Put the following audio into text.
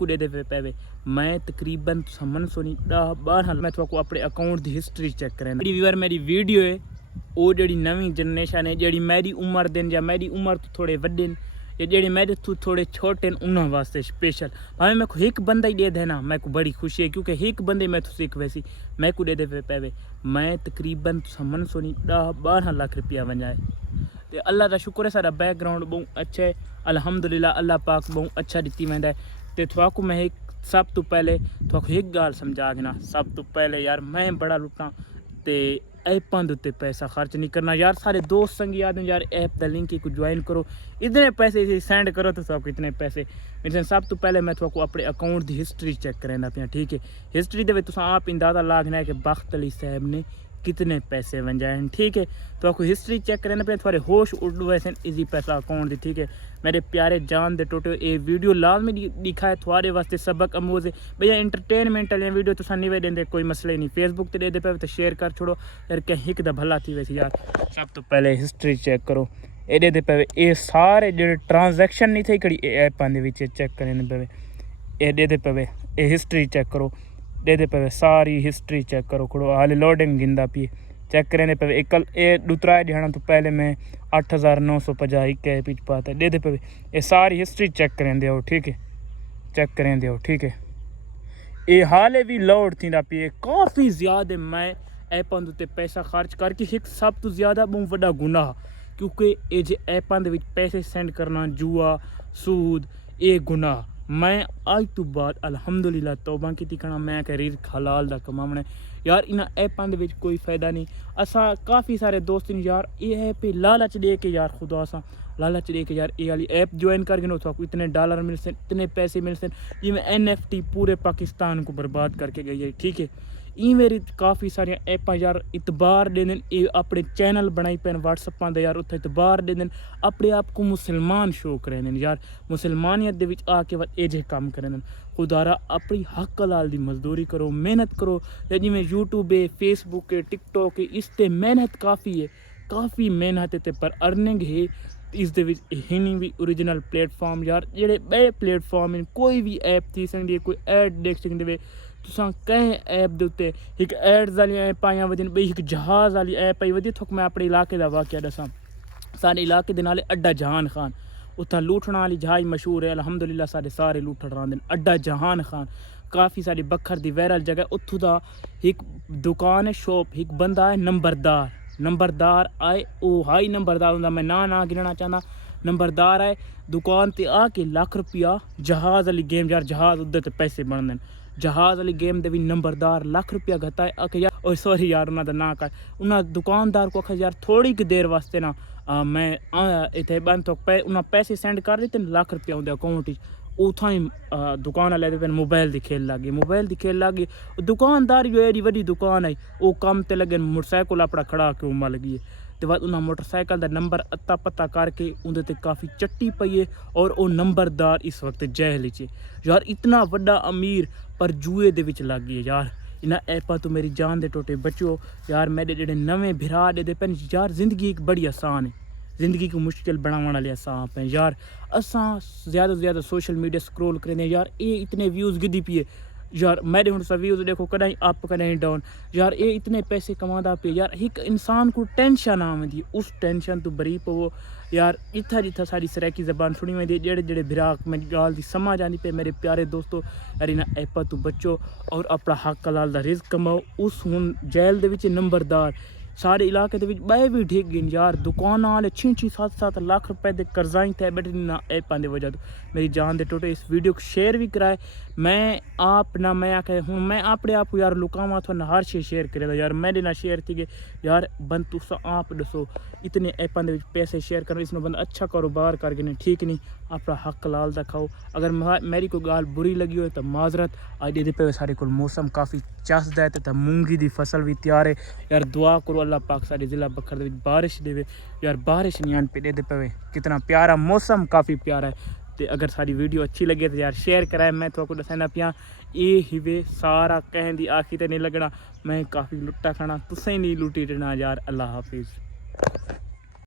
कुड़े दे पे मैं तकरीबन समन सोनी 10-12 मैं थोड़ा अपने अकाउंट की हिस्टरी चेक करें व्यूअर मेरी वीडियो है वो जी नवी जनरेशन है जी मेरी उम्र दिन या मेरी उम्र तो थोड़े वड्डे या जी मेरे तो थोड़े छोटे उन्होंने वास्ते स्पेशल भावें मैं को एक बंदा ही दे देना मैं को बड़ी खुशी है क्योंकि एक बंदे मैं तो सीख वैसी मैं को दे दे पे मैं तकरीबन समन सोनी 10-12 लाख रुपया वजाए तो अल्लाह का शुक्र है सारा बैकग्राउंड बहुत अच्छा है अल्हम्दुलिल्लाह अल्लाह पाक बहुत अच्छा दिती वैंदा है तो थोड़ा मैं एक सब तो पहले थोड़ा एक गाल समझा देना सब तो पहले यार मैं बड़ा लुटा तो ऐपां दे उत्ते पैसा खर्च नहीं करना यार सारे दोस्त संगी आदमी यार ऐप का लिंक को ज्वाइन करो इतने पैसे सेंड करो तो सबको इतने पैसे मेरे सब तो पहले मैं थोड़ा अपने अकाउंट की हिस्टरी चेक करना पाया ठीक है हिस्टरी के तुम आप अंदाजा लागना है कि बख्त अली साहब ने कितने पैसे वजाए ठीक है तो आपको हिस्ट्री चेक करना पे थोड़े होश उड़ वैसे इजी पैसा अकाउंट दी ठीक है मेरे प्यारे जान दे टोटे ये वीडियो लाजमी दिखा है थोड़े वास्ते सबक अमूज है भैया इंटरटेनमेंट वाली वीडियो तो नहीं वे देंगे कोई मसले नहीं फेसबुक ते दे पे तो शेयर कर छोड़ो यार कहीं एक भला थी वैसे यार सब तो पहले हिस्ट्री चेक करो एडे दे पे ये सारे जो ट्रांजैक्शन नहीं थे कड़ी ऐपां दे विच चेक करने पे एडे दे पे ये हिस्ट्री चेक करो दे पे सारी हिस्ट्री चेक करो खड़ो हाल लोडिंग गिंदा पी चेक करें पे एक दूसरा दिहाना तो पहले मैं 8,950 एक पिच पाता दे पे ये सारी हिस्ट्री चेक करें दो ठीक है चेक करें दो ठीक है ये हाले भी लोड थी पी काफ़ी ज़्यादा मैं ऐपां दे पैसा खर्च करके एक सब तो ज़्यादा बहुत बड़ा गुनाह क्योंकि ये जो ऐपां दे पैसे सेंड करना जुआ सूद ये गुनाह मैं आज तो बाद अल्हम्दुलिल्लाह तौबा की करना मैं कह रिज़्क हलाल दा कमावना यार इन्हां ऐपां दे विच कोई फ़ायदा नहीं असा काफ़ी सारे दोस्त ने यार ये ऐप लालच दे के यार खुदा सा लालच दे के यार ये वाली ऐप ज्वाइन कर गए तो इतने डॉलर मिल सन इतने पैसे मिल सन जिमें NFT पूरे पाकिस्तान को बर्बाद करके गई है ठीक है ई मेरी काफ़ी सारिया ऐपां यार इतबार देन ये अपने चैनल बनाई पैन व्हाट्सअपां दे यार उत्थे इतबार देन अपने आप को मुसलमान शो करें यार मुसलमानियत दे विच आके ये जे काम करें खुदारा अपनी हक हलाल दी मजदूरी करो मेहनत करो जिमें यूट्यूब है फेसबुक है टिकटॉक है इस ते मेहनत काफ़ी है काफ़ी मेहनत है पर अर्निंग है इस दे विच हिनी भी ओरिजिनल प्लेटफॉर्म यार जेड़े बे प्लेटफॉर्म कोई भी ऐप थी सकदी है कोई ऐड देख सकदे तुसां कहीं ऐप दे उत्ते एक एड्स वाली ऐप आईयां वजन बई एक जहाज़ वाली ऐप आई वधी थोक मैं अपने इलाके का वाक़या दसां सारे इलाके दे नाले अड्डा जहान खान उत्थे लूटण वाली जहाज मशहूर है अल्हम्दुलिल्लाह सारे लूटण रहांदे अड्डा जहान खान काफ़ी सारी बखर दी वायरल जगह उत्थों दा एक दुकान है शॉप एक बंदा है नंबरदार आए ओ हाई नंबरदार होंदा मैं ना गिनना चाहना नंबरदार आए दुकान ते आके लाख रुपया जहाज़ वाली गेम यार जहाज़ उद्धर ते पैसे बनदे जहाज़ वाली गेम दे भी नंबरदार लाख रुपया घता है आके यार ओ सॉरी यार उन्होंने ना कर उन्हें दुकानदार को आखा यार थोड़ी की देर वास्ते ना मैं इतने बंद तो उन्हें पैसे सेंड कर दिते लाख रुपया उनके अकाउंट उतना ही दुकान वाले पे मोबाइल की खेल लग गई दुकानदार जो एडी वड्डी दुकान है वो कम ते लगे मोटरसाइकिल अपना खड़ा के उमा लगी है तो बाद उन्हें मोटरसाइकिल का नंबर अत्ता पता करके उनके ते काफ़ी चट्टी पई है और वो नंबरदार इस वक्त जेल च यार इतना वड्डा अमीर पर जुए दे विच लग गई है यार इन्हां ऐपां तो मेरी जान दे टोटे बचो यार मेरे जेडे नवे भरा दे पैन यार जिंदगी एक बड़ी आसान है ज़िंदगी को मुश्किल बनाने वाले सांप हैं यार असा ज़्यादा से ज़्यादा सोशल मीडिया स्क्रॉल करें यार ये इतने व्यूज़ गिदी पिए यार मेरे हूँ व्यूज़ देखो कहीं अप कहीं डाउन यार ये इतने पैसे कमादा पे यार एक इंसान को टेंशन आती उस टेंशन तो बरी पवो यार इतना जितना सारी सराकी ज़बान सुनी वेंदी जेड़े जेड़े बिराक मेरी गाल की समझ आती पे मेरे प्यारे दोस्तों यार इन्हें ऐपां तो बचो और अपना हक हलाल दा रिज़्क कमाओ उस हूँ जेल दे विच नंबरदार सारे इलाके के बे भी ठीक गए यार दुकान वाले 6-7 लाख रुपए के कर्जाई थे बैठे ना ऐपां दे वजह तो मेरी जान दे टोटे इस वीडियो को शेयर भी कराए मैं आप ना मैं आखे हूँ मैं अपने आप को यार लुकावा तो हर चीज़ शेयर करे यार मेरे ना शेयर थी यार बंद तुस आप दसो इतने ऐपां दे पैसे शेयर कर इसमें बंद अच्छा कारोबार करके नहीं ठीक नहीं अपना हक लाल दा खाओ अगर मेरी कोई गाल बुरी लगी हो तो माजरत अज ये पे सारे को मौसम काफ़ी चसदा है तो मूंगी की फसल भी तैयार है यार दुआ करो अल्लाह पाक सारे ज़िला बखर दे बारिश दे यार बारिश नहीं आन पे दे पे कितना प्यारा मौसम काफ़ी प्यारा है तो अगर सारी वीडियो अच्छी लगे तो यार शेयर कराए मैं थोड़ा दसाना पिया ये हिवे सारा कहें दी आखी तो नहीं लगना मैं काफ़ी लुट्टा खाना तुसें नहीं लुटी देना यार अल्लाह हाफिज़।